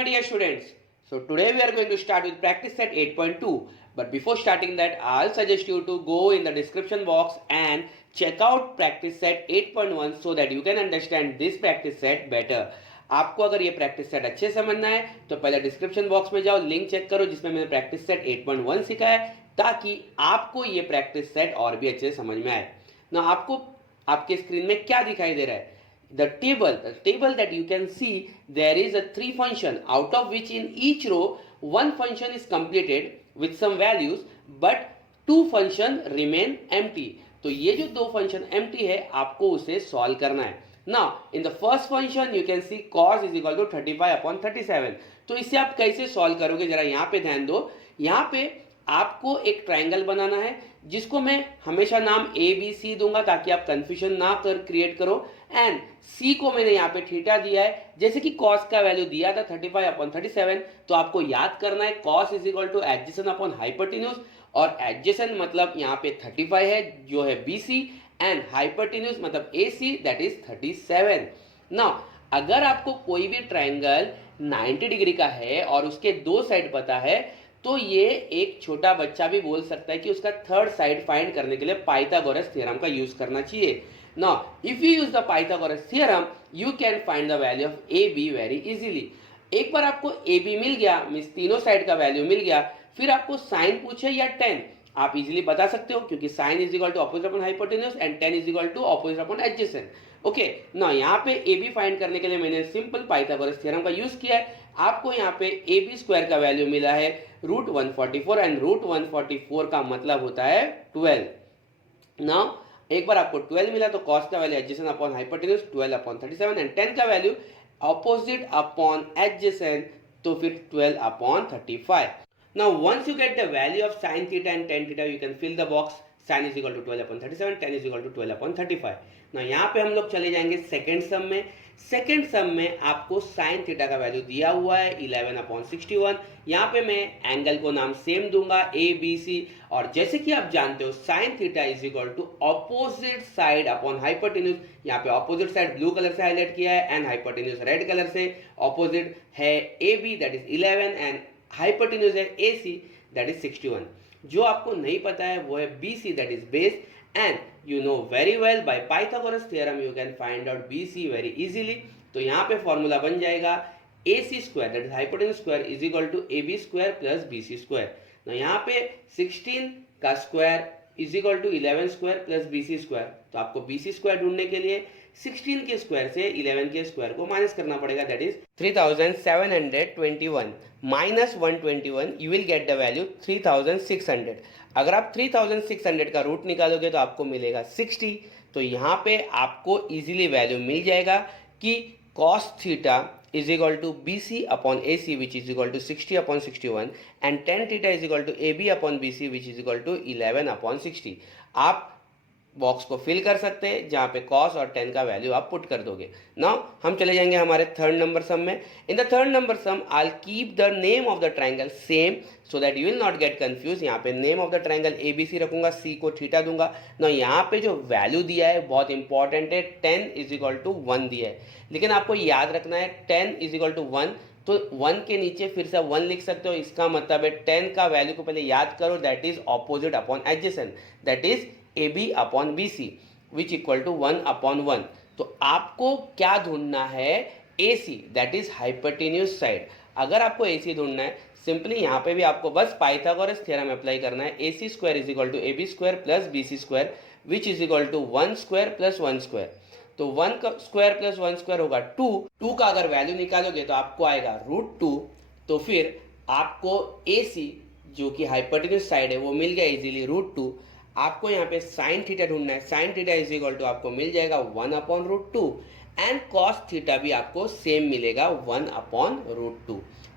my dear students. So today we are going to start with practice set 8.2. But before starting that, I'll suggest you to go in the description box and check out practice set 8.1 so that you can understand this practice set better. आपको अगर ये practice set अच्छे समझना है तो पहले description box में जाओ, लिंक चेक करो जिसमें मैंने प्रैक्टिस सेट 8.1 सिखा है, ताकि आपको ये प्रैक्टिस सेट और भी अच्छे समझ में आए ना। आपको आपके स्क्रीन में क्या दिखाई दे रहा है? The table that you can see, there is a 3 function, out of which in each row one function is completed with some values but 2 function remain empty. तो ये जो 2 function empty है आपको उसे solve करना है. Now in the first function you can see cos is equal to 35/37. तो इसे आप कैसे solve करोगे, जरा यहाँ पे ध्यान दो. यहाँ पे आपको एक ट्राइंगल बनाना है जिसको मैं हमेशा नाम ए बी सी दूंगा ताकि आप कंफ्यूजन ना क्रिएट करो. एंड सी को मैंने यहाँ पे थीटा दिया है, जैसे कि कॉस का वैल्यू दिया था 35/37. तो आपको याद करना है cos is equal two adjacent upon hypotenuse, और एडजेसेंट मतलब यहाँ पे 35 है जो है बी सी, एंड हाइपोटेन्यूज मतलब ए सी दैट इज 37. नाउ अगर आपको कोई भी ट्राइंगल 90 डिग्री का है और उसके 2 साइड पता है तो ये एक छोटा बच्चा भी बोल सकता है कि उसका थर्ड साइड फाइंड करने के लिए पाइथागोरस थ्योरम का यूज करना चाहिए. Now if you use the Pythagoras theorem you can find the value of A be very easily. एक बार आपको ए बी मिल गया, मींस तीनों साइड का वैल्यू मिल गया, फिर आपको साइन पूछे या टेन, आप इजीली बता सकते हो क्योंकि sine is equal to opposite upon hypotenuse and tan is equal to opposite upon adjacent. Okay ना, यहाँ पे ए बी फाइंड करने के लिए मैंने सिंपल पाइथागोरस थ्योरम का यूज किया है. आपको यहाँ पे ए बी स्क्वायर का वैल्यू मिला है √144 एंड √144 का मतलब होता है 12. नाउ एक बार आपको 12 मिला तो कॉस का value adjacent upon hypotenuse 12/37 and 10 का वैल्यू ऑपोजिट अपॉन एडजेसेंट तो फिर 12/35. Now once you get the value of sine theta and tan theta you can fill the box. Sine is equal to 12/37, tan is equal to 12/35. ना यहाँ पे हम लोग चले जाएंगे सेकेंड सम में. सेकेंड सम में आपको साइन थीटा का वैल्यू दिया हुआ है 11/61. यहाँ पे मैं एंगल को नाम सेम दूंगा ए बी सी, और जैसे कि आप जानते हो sine theta is equal to opposite side upon hypotenuse. यहाँ पे ऑपोजिट साइड ब्लू कलर से हाईलाइट किया है एंड हाइपोटेन्यूज रेड कलर से. ऑपोजिट है A B that is 11 and hypotenuse है ए सी दैट इज 61. जो आपको नहीं पता है वो है B C that is base, and you know very well by Pythagoras theorem you can find out BC very easily. तो यहाँ पे फॉर्मूला बन जाएगा AC square that is hypotenuse square is equal to AB square plus BC square. तो यहाँ पे 16 का square is equal to 11 square plus BC square. तो आपको BC स्क्वायर ढूंढने के लिए 16 के स्क्वायर से 11 के स्क्वायर को माइनस करना पड़ेगा, that is 3721 minus 121 you will get the value 3600. अगर आप 3600 का रूट निकालोगे तो आपको मिलेगा 60. तो यहाँ पे आपको इजीली वैल्यू मिल जाएगा कि cos theta is equal to B C upon A C which is equal to 60/61 and tan theta is equal to A B upon B C which is equal to 11/60. आप box को fill कर सकते हैं जहाँ पे cos और tan का value आप पुट कर दोगे. नाउ हम चले जाएंगे हमारे थर्ड नंबर सम में. In the third number sum I will keep the name of the triangle same so that you will not get confuse. यहाँ पे name of the triangle A B C रखूंगा, C को theta दूंगा. ना यहाँ पे जो वैल्यू दिया है बहुत इंपॉर्टेंट है, 10 इज इक्वल टू 1 दिया है, लेकिन आपको याद रखना है 10 इज इक्वल टू 1. तो 1 के नीचे फिर से 1 लिख सकते हो. इसका मतलब है 10 का वैल्यू को पहले याद करो, that is opposite upon adjacent, that is A B upon B C which equal to 1/1. तो आपको क्या ढूंढना है? A C that is hypotenuse side. अगर आपको ए सी ढूंढना है सिंपली यहाँ पे भी आपको बस पाइथागोरस थ्योरम अप्लाई करना है. A C square is equal to A B square plus B C square which is equal to 1 square plus 1 square. तो 1 स्क्वायर प्लस 1 स्क्वायर होगा 2 का अगर वैल्यू निकालोगे तो आपको आएगा √2. तो फिर आपको ए सी जो कि हाइपोटेन्यूज साइड है वो मिल गया इजीली √2. आपको यहाँ पे साइन थीटा ढूंढना है. Sine theta is equal to आपको मिल जाएगा 1/√2 एंड कॉस थीटा भी आपको सेम मिलेगा 1/√2.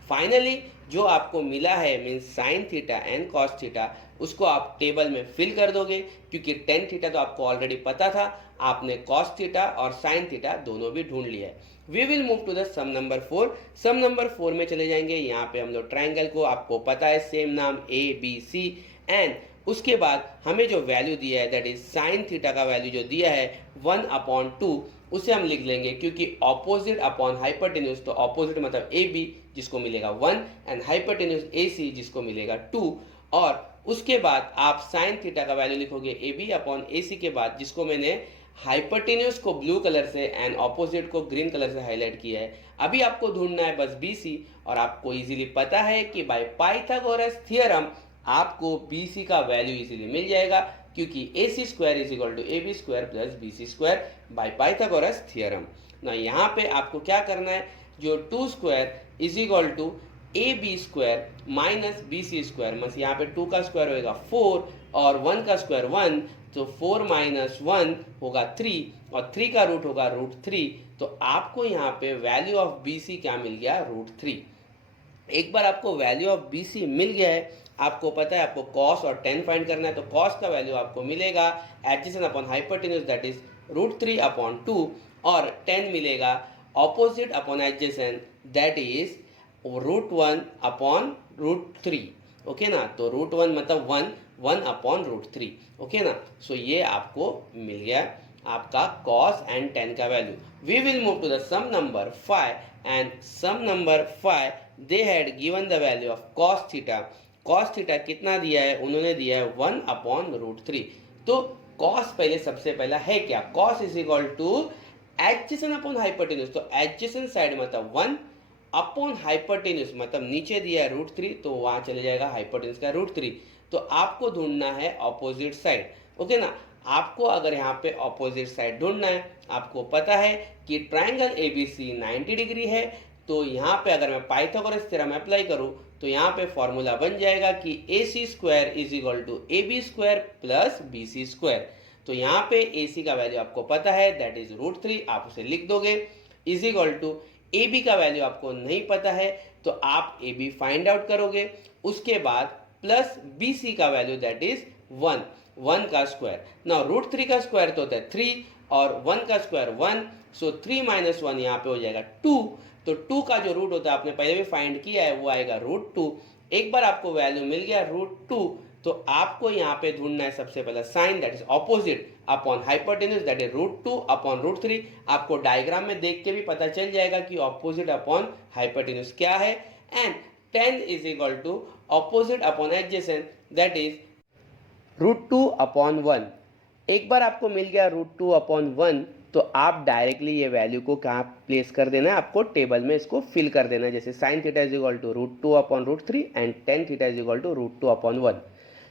फाइनली जो आपको मिला है means sign theta and cos theta, उसको आप टेबल में फिल कर दोगे क्योंकि टेन थीटा तो आपको ऑलरेडी पता था, आपने कॉस थीटा और साइन थीटा दोनों भी ढूंढ लिया है. We will move to the sum number 4. Sum number 4 में चले जाएंगे. यहाँ पे हम लोग ट्राइंगल को आपको पता है सेम नाम ए बी सी, एंड उसके बाद हमें जो वैल्यू दिया है दैट इज साइन थीटा का वैल्यू जो दिया है 1/2, उसे हम लिख लेंगे, क्योंकि ऑपोजिट अपॉन हाइपोटेन्यूज, तो ऑपोजिट मतलब ए बी जिसको मिलेगा 1 एंड हाइपोटेन्यूज ए सी जिसको मिलेगा 2, और उसके बाद आप साइन थीटा का वैल्यू लिखोगे ए बी अपॉन ए सी के बाद, जिसको मैंने हाइपोटेन्यूज को ब्लू कलर से एंड ऑपोजिट को ग्रीन कलर से हाईलाइट किया है। अभी आपको ढूंढना है बस बी सी, और आपको इजीली पता है कि बाय पाइथागोरस थ्योरम आपको बी सी का वैल्यू इजीली मिल जाएगा, क्योंकि A C square is equal to A B square plus B C square by Pythagoras theorem. ना यहाँ पे आपको क्या करना है, जो 2 square is equal to A B square minus B C square, बस यहाँ पे 2 का स्क्वायर होगा 4 और 1 का स्क्वायर 1, तो 4 माइनस 1 होगा 3 और 3 का रूट होगा √3। तो आपको यहाँ पे वैल्यू ऑफ बी सी क्या मिल गया, √3। एक बार आपको वैल्यू ऑफ बी सी मिल गया है, आपको पता है आपको कॉस और टेन फाइंड करना है, तो कॉस का वैल्यू आपको मिलेगा adjacent upon hypotenuse that is √3 upon 2, और टेन मिलेगा opposite upon adjacent that is √1 upon √3। Okay ना, तो √1 मतलब 1 अपॉन √3। ओके ना, सो ये आपको मिल गया आपका कॉस एंड टेन का value. We will move to the sum number 5, and sum number 5 they had given the value of cos theta. Cos theta कितना दिया है, उन्होंने दिया है 1 अपॉन √3। तो कॉस पहले सबसे पहला है क्या, cos is equal two adjacent upon hypotenuse, तो एडजेसेंट साइड मतलब 1 अपॉन हाइपोटेन्यूज मतलब नीचे दिया है √3, तो वहां चले जाएगा हाइपोटेन्यूज का √3। तो आपको ढूंढना है ऑपोजिट साइड। ओके ना, आपको अगर यहाँ पे ऑपोजिट साइड ढूंढना है, आपको पता है कि ट्राइंगल एबीसी 90 डिग्री है, तो यहाँ पे अगर मैं पाइथागोरस थ्योरम अप्लाई करूँ तो यहाँ पे फॉर्मूला बन जाएगा कि A C square is equal to A B square plus B C square. तो यहाँ पे ए सी का वैल्यू आपको पता है दैट इज √3, आप उसे लिख दोगे, is equal to A B का वैल्यू आपको नहीं पता है तो आप ए बी फाइंड आउट करोगे, उसके बाद प्लस बी सी का वैल्यू दैट इज 1 का स्क्वायर। ना √3 का स्क्वायर तो होता है 3 और 1 का स्क्वायर 1, सो 3 माइनस 1 यहाँ पे हो जाएगा 2। तो 2 का जो रूट होता है आपने पहले भी फाइंड किया है, वो आएगा √2। एक बार आपको वैल्यू मिल गया √2, तो आपको यहाँ पे ढूंढना है सबसे पहला sine that is opposite upon hypotenuse that is √2 upon √3। आपको डायग्राम में देख के भी पता चल जाएगा कि ऑपोजिट अपॉन हाइपोटेन्यूज क्या है, and 10 is equal to opposite upon adjacent that is √2 upon 1। एक बार आपको मिल गया √2 अपॉन 1, तो आप डायरेक्टली ये वैल्यू को कहाँ प्लेस कर देना है, आपको टेबल में इसको फिल कर देना है, जैसे sine theta is equal to √2 upon √3 and tan theta is equal to √2 upon 1।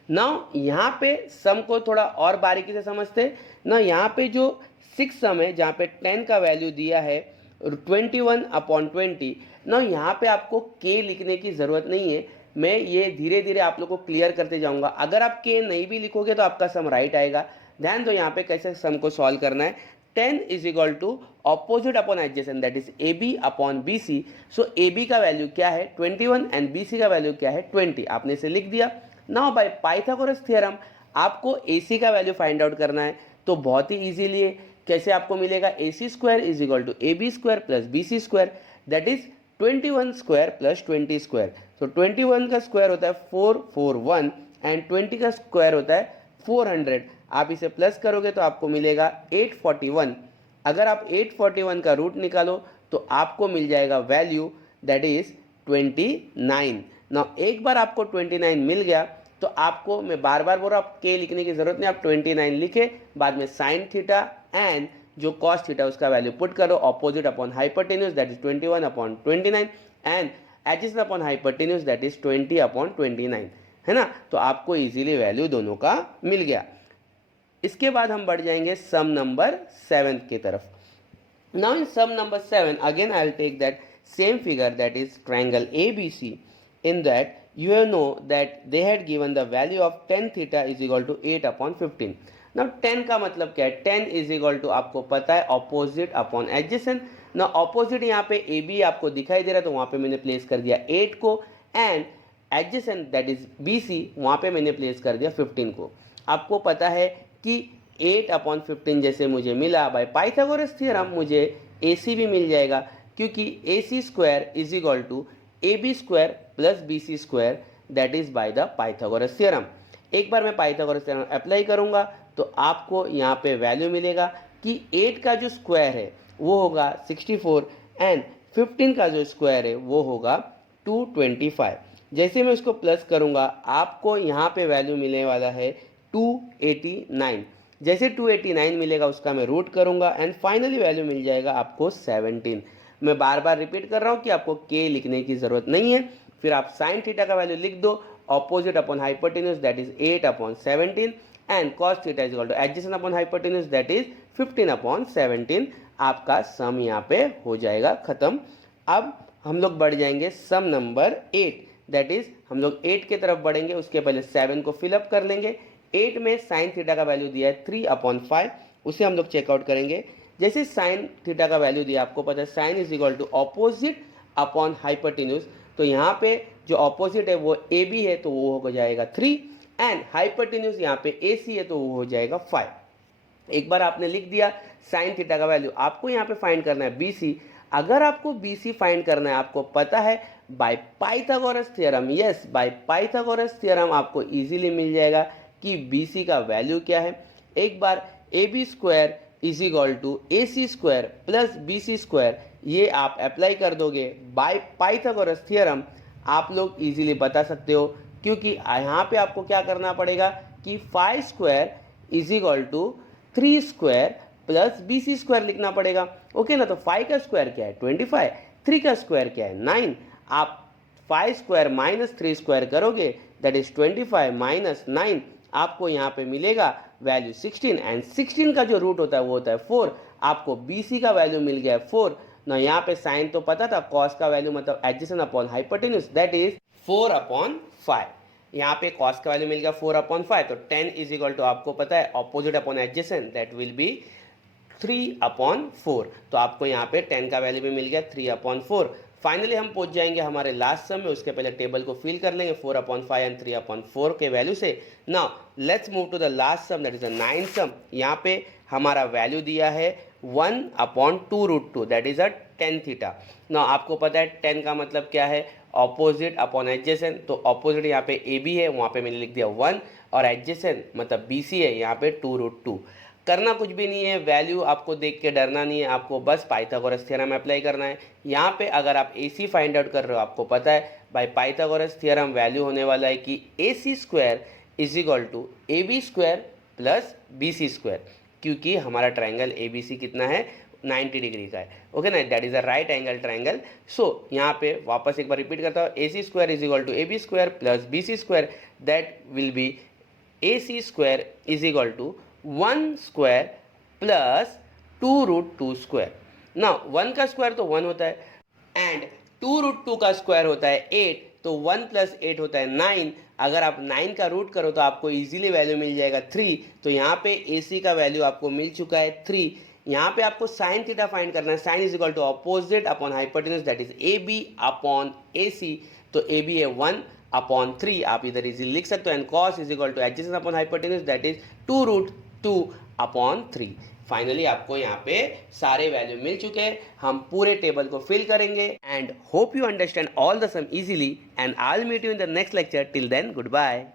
Now यहाँ पे सम को थोड़ा और बारीकी से समझते हैं ना। यहाँ पे जो 6 सम है जहाँ पे 10 का वैल्यू दिया है 21 अपॉन 20, ना यहाँ पे आपको k लिखने की ज़रूरत नहीं है, मैं ये धीरे धीरे आप लोग को क्लियर करते जाऊँगा। अगर आप k नहीं भी लिखोगे तो आपका सम राइट आएगा। ध्यान दो यहाँ पे कैसे सम को सॉल्व करना है। 10 is equal to opposite upon adjacent that is A B upon B C. So A B का वैल्यू क्या है 21 एंड बी सी का वैल्यू क्या है 20, आपने इसे लिख दिया। नाउ बाय पाइथागोरस थ्योरम आपको ए सी का वैल्यू फाइंड आउट करना है, तो बहुत ही इजीली है। कैसे आपको मिलेगा, A C square is equal to A B square plus B C square that is 21 square plus 20 square. तो 21 का स्क्वायर होता है 441 एंड 20 का स्क्वायर होता है 400। आप इसे प्लस करोगे तो आपको मिलेगा 841। अगर आप 841 का रूट निकालो तो आपको मिल जाएगा वैल्यू दैट इज 29। ना एक बार आपको 29 मिल गया तो आपको, मैं बार बार बोल रहा हूँ, आप के लिखने की जरूरत नहीं, आप 29 लिखे, बाद में साइन थीटा एंड जो कॉस थीटा उसका वैल्यू पुट करो opposite upon hypotenuse that is 21 upon 29 and adjacent upon hypotenuse that is 20 upon 29, है ना। तो आपको इजीली वैल्यू दोनों का मिल गया। इसके बाद हम बढ़ जाएंगे सम नंबर 7 की तरफ। Now in sum number 7 again I will take that same figure that is triangle ABC। In that you know that they had given the value of tan theta is equal to 8 upon 15. Now tan का मतलब क्या है, 10 is equal to आपको पता है opposite upon adjacent। ना opposite यहाँ पे AB आपको दिखाई दे रहा है तो वहाँ पे मैंने प्लेस कर दिया 8 को, and adjacent that is BC वहाँ पे मैंने प्लेस कर दिया 15 को। आपको पता है कि 8 अपॉन 15 जैसे मुझे मिला बाय पाइथागोरस थ्योरम, मुझे AC भी मिल जाएगा, क्योंकि AC square is equal to A B square plus B C square that is by the Pythagoras theorem. एक बार मैं पाइथागोरस थ्योरम अप्लाई करूंगा तो आपको यहाँ पे वैल्यू मिलेगा कि 8 का जो स्क्वायर है वो होगा 64 एंड 15 का जो स्क्वायर है वो होगा 225। जैसे मैं उसको प्लस करूँगा आपको यहाँ पे वैल्यू मिलने वाला है 289। जैसे 289 मिलेगा उसका मैं रूट करूँगा एंड फाइनली वैल्यू मिल जाएगा आपको 17। मैं बार बार रिपीट कर रहा हूँ कि आपको के लिखने की ज़रूरत नहीं है। फिर आप साइन थीटा का वैल्यू लिख दो, opposite upon hypotenuse that is 8/17 and cos theta is equal two adjacent upon hypotenuse that is 15/17। आपका सम यहाँ पे हो जाएगा खत्म। अब हम लोग बढ़ जाएंगे सम नंबर 8, दैट इज हम लोग 8 की तरफ बढ़ेंगे। उसके पहले 7 को फिलअप कर लेंगे। 8 में साइन थीटा का वैल्यू दिया है 3/5, उसे हम लोग चेकआउट करेंगे। जैसे साइन थीटा का वैल्यू दिया, आपको पता है sine is equal to opposite upon hypotenuse, तो यहाँ पे जो ऑपोजिट है वो ए बी है तो वो हो जाएगा 3 एंड हाइपोटेन्यूज यहाँ पे ए सी है तो वो हो जाएगा 5। एक बार आपने लिख दिया साइन थीटा का वैल्यू, आपको यहाँ पे फाइंड करना है बी सी। अगर आपको बी सी फाइंड करना है, आपको पता है by Pythagoras theorem, yes by Pythagoras theorem आपको इजीली मिल जाएगा कि बी सी का वैल्यू क्या है। एक बार A B square is equal to A C square plus B C square, ये आप अप्लाई कर दोगे बाय पाइथागोरस थ्योरम, आप लोग इजीली बता सकते हो। क्योंकि यहाँ पे आपको क्या करना पड़ेगा कि 5 square is equal to 3 square plus B C square लिखना पड़ेगा। ओके ना, तो 5 का स्क्वायर क्या है 25, 3 का स्क्वायर क्या है 9। आप 5 स्क्वायर माइनस 3 स्क्वायर करोगे दैट इज 25 माइनस 9, आपको यहाँ पे मिलेगा वैल्यू 16 एंड 16 का जो रूट होता है वो होता है 4। आपको बी सी का वैल्यू मिल गया है 4 ना। यहाँ पे साइन तो पता था, कॉस का वैल्यू मतलब adjacent upon hypotenuse that is 4/5। यहाँ पे कॉस का वैल्यू मिल गया 4/5, तो 10 इज इक्वल टू आपको पता है opposite upon adjacent that will B 3/4। तो आपको यहाँ पे 10 का वैल्यू भी मिल गया 3/4। फाइनली हम पहुंच जाएंगे हमारे लास्ट सम में। उसके पहले टेबल को फिल कर लेंगे 4/5 एंड 3/4 के वैल्यू से। Now let's move to the last sum that is the 9th sum. यहाँ पे हमारा वैल्यू दिया है 1/2√2 that is a tan theta. Now आपको पता है tan का मतलब क्या है, ऑपोजिट अपॉन एडजेसेंट। तो ऑपोजिट यहाँ पे ए बी है, वहाँ पे मैंने लिख दिया 1 और एडजेसेंट मतलब बी सी है, यहाँ पे 2√2। करना कुछ भी नहीं है, वैल्यू आपको देख के डरना नहीं है, आपको बस पाइथागोरस थ्योरम अप्लाई करना है। यहाँ पे अगर आप ए सी फाइंड आउट कर रहे हो, आपको पता है बाय पाइथागोरस थ्योरम वैल्यू होने वाला है कि A C square is equal to A B square plus B C square, क्योंकि हमारा ट्राइंगल ए बी सी कितना है 90 डिग्री का है। ओके ना, that is a right angle triangle. So यहाँ पे वापस एक बार रिपीट करता हूँ, A C square is equal to A B square plus B C square, that will be A C square is equal to 1 square plus 2√2 square. ना 1 का square तो 1 होता है एंड 2√2 का स्क्वायर होता है 8, तो 1 प्लस 8 होता है 9। अगर आप 9 का रूट करो तो आपको इजीली वैल्यू मिल जाएगा 3। तो यहाँ पे ए सी का वैल्यू आपको मिल चुका है 3। यहाँ पे आपको साइन थीटा फाइंड करना है, sine is equal to opposite upon hypotenuse that is A B upon A C. तो ए बी है 1/3, आप इधर इजीली लिख सकते हो and cos is equal two adjacent upon hypotenuse that is 2√2/3। Finally आपको यहाँ पे सारे वैल्यू मिल चुके हैं। हम पूरे टेबल को फिल करेंगे and hope you understand all the sum easily and I will meet you in the next lecture. Till then good bye.